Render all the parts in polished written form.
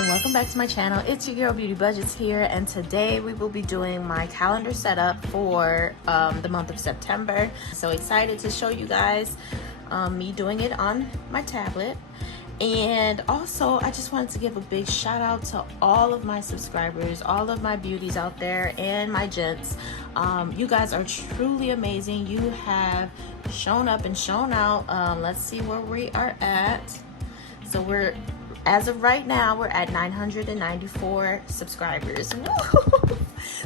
and welcome back to my channel. It's your girl Beauty Budgetz here, and today we will be doing my calendar setup for the month of September. So excited to show you guys me doing it on my tablet. And also I just wanted to give a big shout out to all of my subscribers, all of my beauties out there, and my gents. You guys are truly amazing. You have shown up and shown out. Let's see where we are at. So we're, as of right now, we're at 994 subscribers.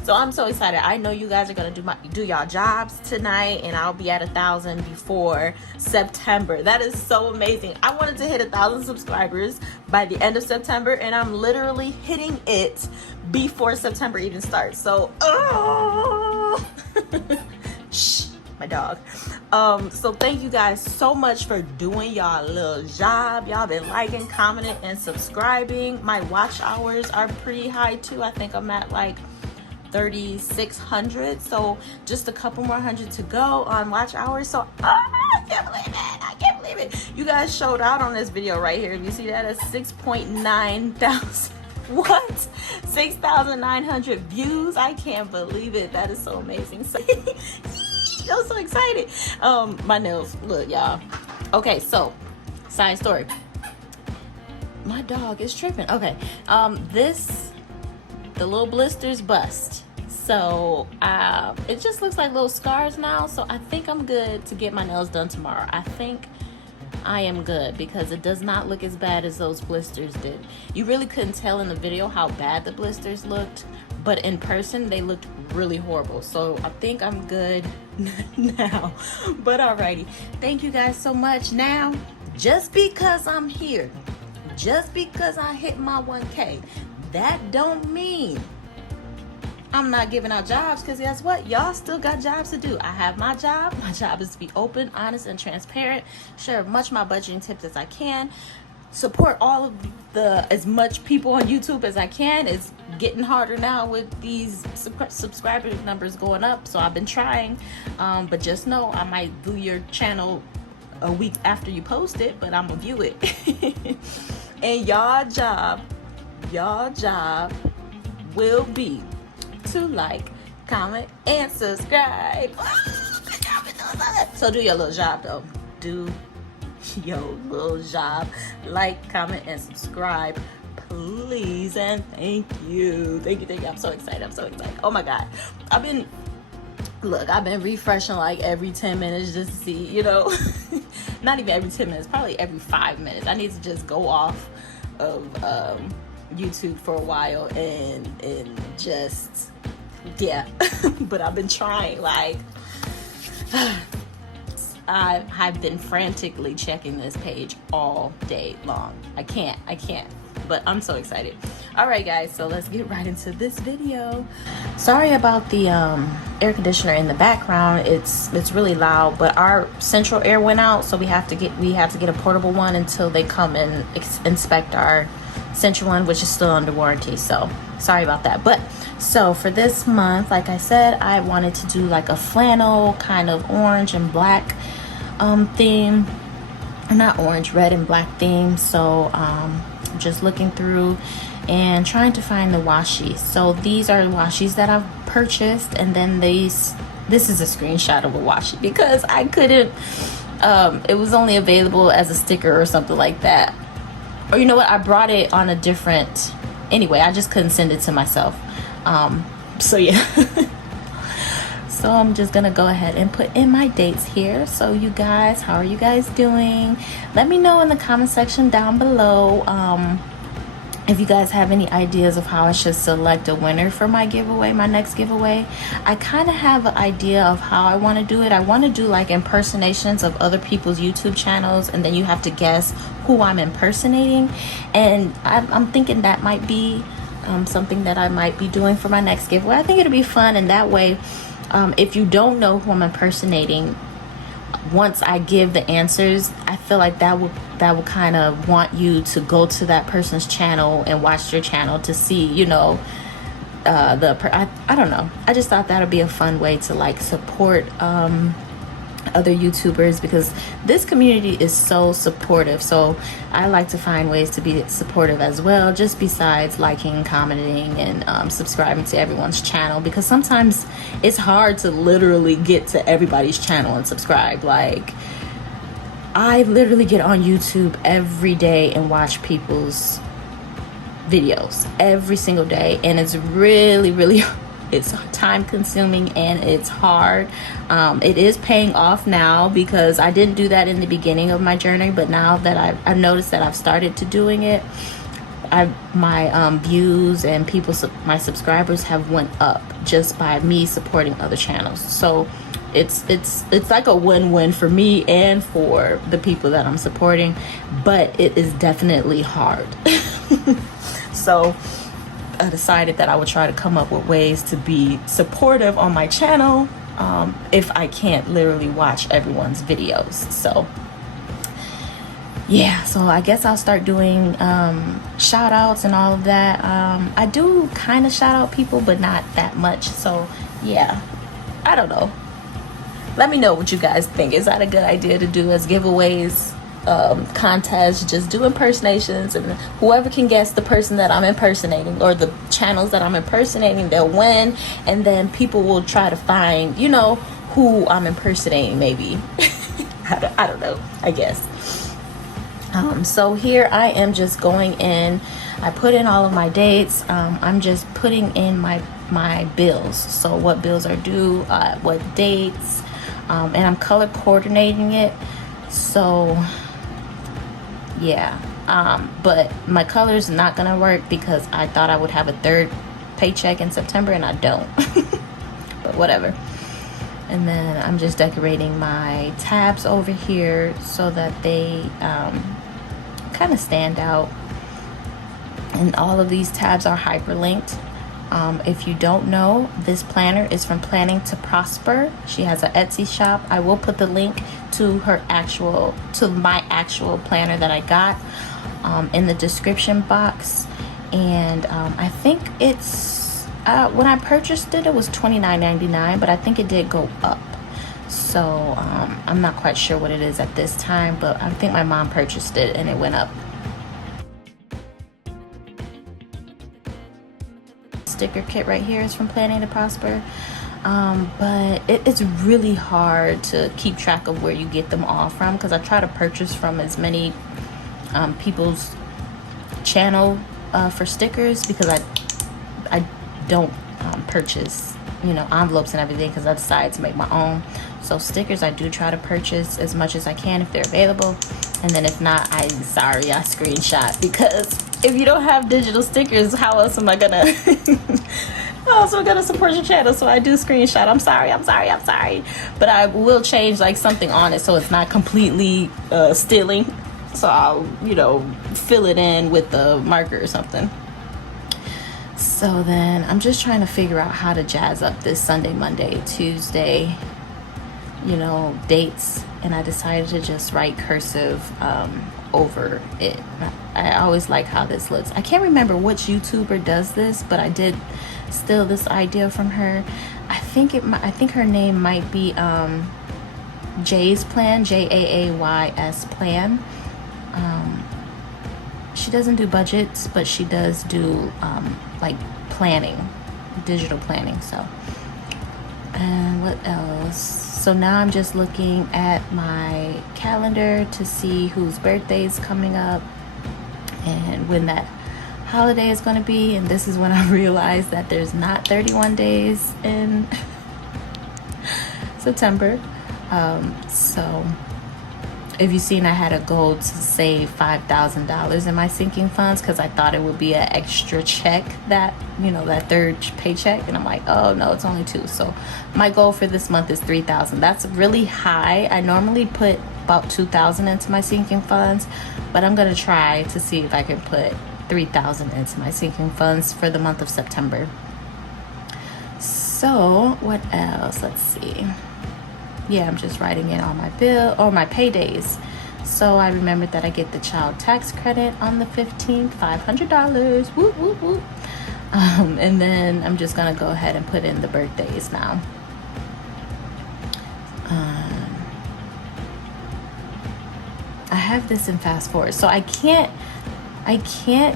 So I'm so excited. I know you guys are gonna do y'all jobs tonight, and I'll be at 1,000 before September. That is so amazing. I wanted to hit 1,000 subscribers by the end of September, and I'm literally hitting it before September even starts. So, shh, my dog. So thank you guys so much for doing y'all little job. Y'all been liking, commenting, and subscribing. My watch hours are pretty high too. I think I'm at like 3,600, so just a couple more hundred to go on watch hours. So I can't believe it. I can't believe it. You guys showed out on this video right here. If you see that, it's 6.9 thousand. What? 6,900 views. I can't believe it. That is so amazing. So I'm so excited. My nails, look, y'all. Okay, so side story. My dog is tripping. Okay, the little blisters bust. So it just looks like little scars now. So I think I'm good to get my nails done tomorrow. I think I am good because it does not look as bad as those blisters did. You really couldn't tell in the video how bad the blisters looked, but in person they looked really horrible. So I think I'm good now. But alrighty, thank you guys so much. Now, just because I'm here, just because I hit my 1K, that don't mean I'm not giving out jobs, because guess what? Y'all still got jobs to do. I have my job. My job is to be open, honest, and transparent. Share as much of my budgeting tips as I can. Support all of as much people on YouTube as I can. It's getting harder now with these subscriber numbers going up. So I've been trying, but just know I might view your channel a week after you post it, but I'm gonna view it. And y'all job will be to like, comment, and subscribe. So do your little job though. Do your little job. Like, comment, and subscribe, please, and thank you. Thank you. I'm so excited. Oh my god, I've been refreshing like every 10 minutes just to see, you know. Not even every 10 minutes, probably every 5 minutes. I need to just go off of YouTube for a while and just, yeah. But I've been trying, like, I've been frantically checking this page all day long. I can't, but I'm so excited. All right, guys, so let's get right into this video. Sorry about the air conditioner in the background. It's really loud, but our central air went out, so we have to get a portable one until they come and inspect our central one, which is still under warranty. So sorry about that. But so for this month, like I said, I wanted to do like a flannel kind of orange and black theme, or not orange, red and black theme. So just looking through and trying to find the washi. So these are washis that I've purchased, and then this is a screenshot of a washi because I couldn't, it was only available as a sticker or something like that. Or you know what, I brought it on a different, anyway, I just couldn't send it to myself. So yeah. So I'm just gonna go ahead and put in my dates here. So you guys, how are you guys doing? Let me know in the comment section down below if you guys have any ideas of how I should select a winner for my giveaway, my next giveaway. I kind of have an idea of how I want to do it. I want to do like impersonations of other people's YouTube channels, and then you have to guess who I'm impersonating. And I'm thinking that might be something that I might be doing for my next giveaway. I think it'll be fun, and that way, if you don't know who I'm impersonating, once I give the answers, I feel like that will kind of want you to go to that person's channel and watch their channel to see, you know, I don't know. I just thought that would be a fun way to like support other YouTubers, because this community is so supportive. So I like to find ways to be supportive as well, just besides liking, commenting, and subscribing to everyone's channel, because sometimes it's hard to literally get to everybody's channel and subscribe. Like, I literally get on YouTube every day and watch people's videos every single day, and it's really it's time consuming and it's hard. It is paying off now, because I didn't do that in the beginning of my journey, but now that I've noticed that I've started to doing it, my views and my subscribers have went up just by me supporting other channels. So it's like a win-win for me and for the people that I'm supporting, but it is definitely hard. So I decided that I would try to come up with ways to be supportive on my channel, if I can't literally watch everyone's videos. So yeah, so I guess I'll start doing shout outs and all of that. I do kind of shout out people, but not that much. So yeah, I don't know. Let me know what you guys think. Is that a good idea to do as giveaways, contests? Just do impersonations, and whoever can guess the person that I'm impersonating or the channels that I'm impersonating, they'll win. And then people will try to find, you know, who I'm impersonating, maybe. I don't know, I guess. So here I am just going in. I put in all of my dates. I'm just putting in my bills. So what bills are due, what dates, and I'm color coordinating it. So yeah, but my color's not gonna work because I thought I would have a third paycheck in September, and I don't. But whatever. And then I'm just decorating my tabs over here so that they kind of stand out. And all of these tabs are hyperlinked. If you don't know, this planner is from Planning to Prosper. She has an Etsy shop. I will put the link to my actual planner that I got in the description box. And I think it's when I purchased it, it was $29.99, but I think it did go up. So I'm not quite sure what it is at this time, but I think my mom purchased it and it went up. Sticker kit right here is from Planning to Prosper, but it's really hard to keep track of where you get them all from, because I try to purchase from as many people's channel for stickers, because I don't purchase, you know, envelopes and everything, because I decided to make my own. So stickers I do try to purchase as much as I can if they're available, and then if not, I screenshot, because if you don't have digital stickers, how else am I gonna support your channel? So I do screenshot. I'm sorry, but I will change like something on it so it's not completely stealing. So I'll, you know, fill it in with the marker or something. So then I'm just trying to figure out how to jazz up this Sunday, Monday, Tuesday, you know, dates. And I decided to just write cursive over it. I always like how this looks. I can't remember which YouTuber does this, but I did steal this idea from her. I think her name might be Jay's Plan, Jaays Plan. She doesn't do budgets, but she does do like planning, digital planning. So, and what else? So now I'm just looking at my calendar to see whose birthday is coming up and when that holiday is going to be. And this is when I realized that there's not 31 days in September. So if you've seen, I had a goal to save $5,000 in my sinking funds, because I thought it would be an extra check, that, you know, that third paycheck. And I'm like, oh no, it's only 2. So my goal for this month is $3,000. That's really high. I normally put about $2,000 into my sinking funds, but I'm gonna try to see if I can put $3,000 into my sinking funds for the month of September. So what else? Let's see. Yeah, I'm just writing in all my my paydays. So I remembered that I get the child tax credit on the 15th, $500. Whoop, whoop, whoop. And then I'm just gonna go ahead and put in the birthdays now. I have this in fast forward, so I can't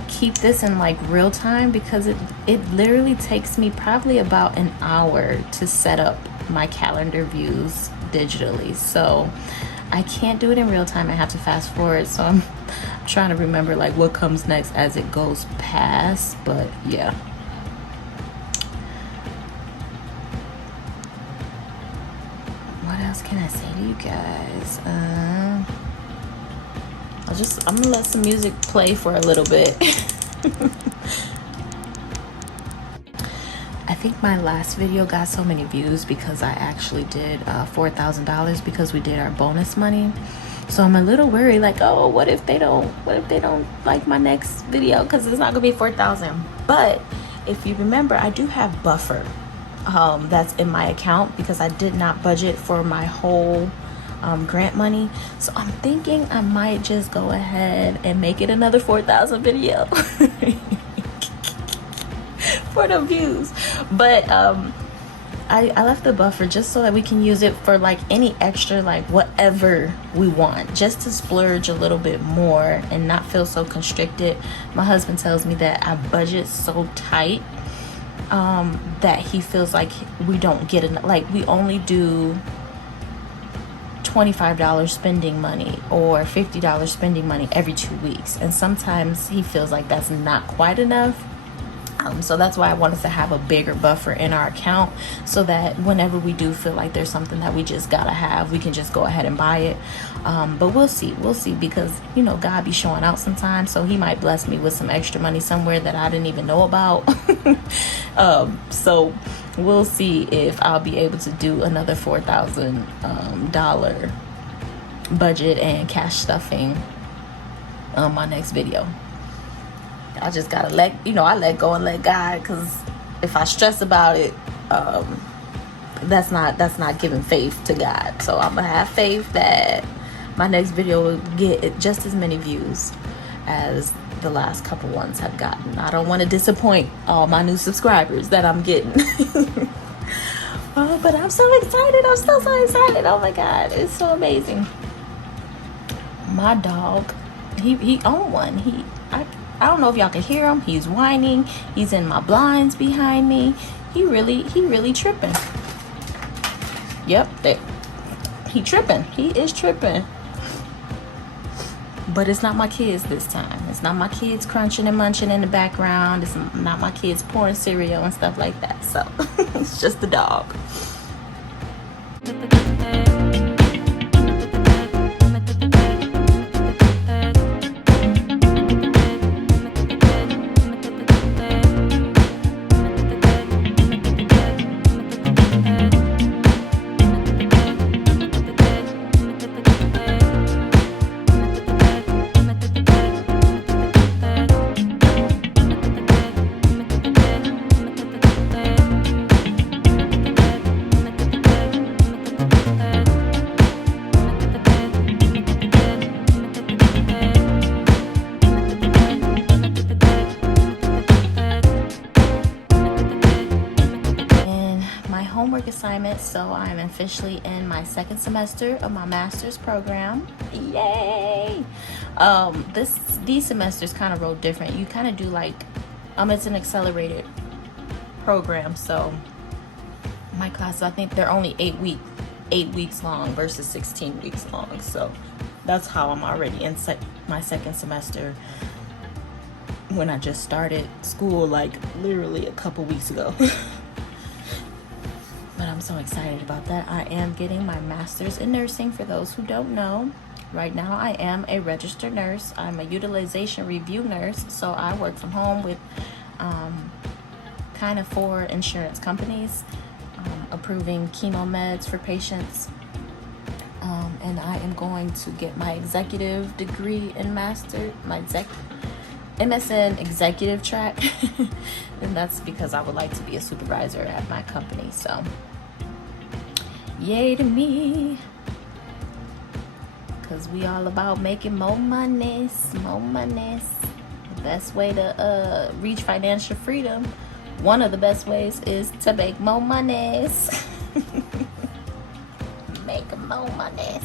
keep this in like real time because it literally takes me probably about an hour to set up my calendar views digitally. So I can't do it in real time. I have to fast forward. So I'm trying to remember like what comes next as it goes past. But yeah. What else can I say to you guys? I'm gonna let some music play for a little bit. I think my last video got so many views because I actually did $4,000 because we did our bonus money. So I'm a little worried, like, oh, what if they don't like my next video because it's not gonna be 4,000. But if you remember, I do have buffer that's in my account because I did not budget for my whole grant money. So I'm thinking I might just go ahead and make it another 4,000 video for the views. But I left the buffer just so that we can use it for like any extra, like whatever we want, just to splurge a little bit more and not feel so constricted. My husband tells me that I budget so tight that he feels like we don't get enough, like we only do $25 spending money or $50 spending money every 2 weeks, and sometimes he feels like that's not quite enough. So that's why I wanted to have a bigger buffer in our account so that whenever we do feel like there's something that we just gotta have, we can just go ahead and buy it. But we'll see because, you know, God be showing out sometimes, so he might bless me with some extra money somewhere that I didn't even know about. So we'll see if I'll be able to do another $4,000 budget and cash stuffing on my next video. I just gotta I let go and let God, because if I stress about it, that's not giving faith to God. So I'm gonna have faith that my next video will get just as many views as the last couple ones have gotten. I don't want to disappoint all my new subscribers that I'm getting. But I'm so excited. I'm so excited. Oh my God, it's so amazing. My dog, he owned one. I don't know if y'all can hear him. He's whining. He's in my blinds behind me. He really tripping. Yep, he tripping. He is tripping. But it's not my kids this time. It's not my kids crunching and munching in the background. It's not my kids pouring cereal and stuff like that. So it's just the dog. Assignment. So I'm officially in my second semester of my master's program. Yay! These semesters kind of roll different. You kind of do like it's an accelerated program, so my classes, I think they're only 8 weeks long versus 16 weeks long. So that's how I'm already in my second semester when I just started school like literally a couple weeks ago. But I'm so excited about that. I am getting my master's in nursing. For those who don't know, right now I am a registered nurse. I'm a utilization review nurse. So I work from home with kind of 4 insurance companies, approving chemo meds for patients. And I am going to get my executive degree in MSN executive track. And that's because I would like to be a supervisor at my company. So yay to me, because we all about making more money. The best way to reach financial freedom, one of the best ways, is to make more money. Make more money.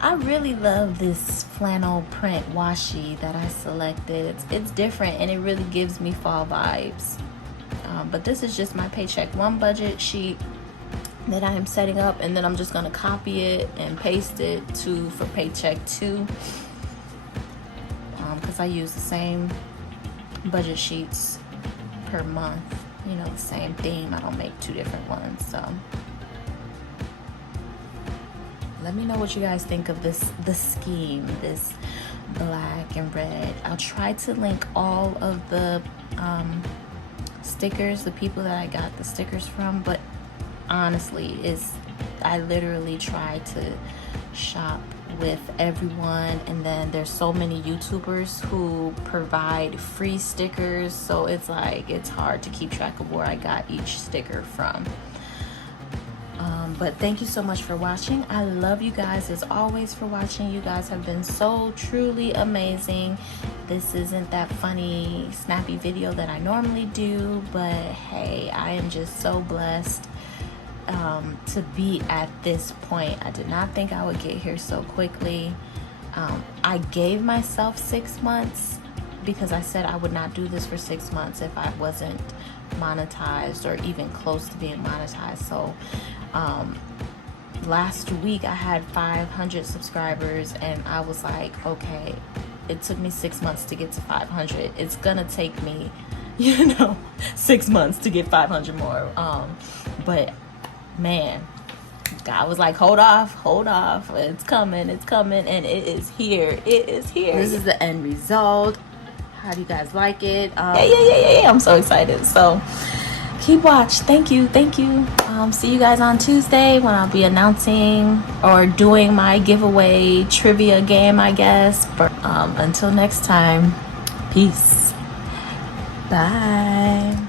I really love this flannel print washi that I selected. It's different and it really gives me fall vibes. But this is just my paycheck one budget sheet that I am setting up, and then I'm just gonna copy it and paste it for paycheck 2, because I use the same budget sheets per month, you know, the same theme. I don't make 2 different ones. So let me know what you guys think of the scheme, this black and red. I'll try to link all of the stickers, the people that I got the stickers from, but honestly, I literally try to shop with everyone, and then there's so many YouTubers who provide free stickers, so it's like it's hard to keep track of where I got each sticker from. But thank you so much for watching. I love you guys as always for watching. You guys have been so truly amazing. This isn't that funny, snappy video that I normally do, but hey, I am just so blessed to be at this point. I did not think I would get here so quickly. I gave myself 6 months because I said I would not do this for 6 months if I wasn't monetized or even close to being monetized. So last week I had 500 subscribers, and I was like, okay, it took me 6 months to get to 500. It's gonna take me, 6 months to get 500 more. But man, God was like, hold off, it's coming, and it is here. This is the end result. How do you guys like it? Yeah, I'm so excited. So keep watch. Thank you. See you guys on Tuesday when I'll be announcing or doing my giveaway trivia game, I guess. But until next time, peace. Bye.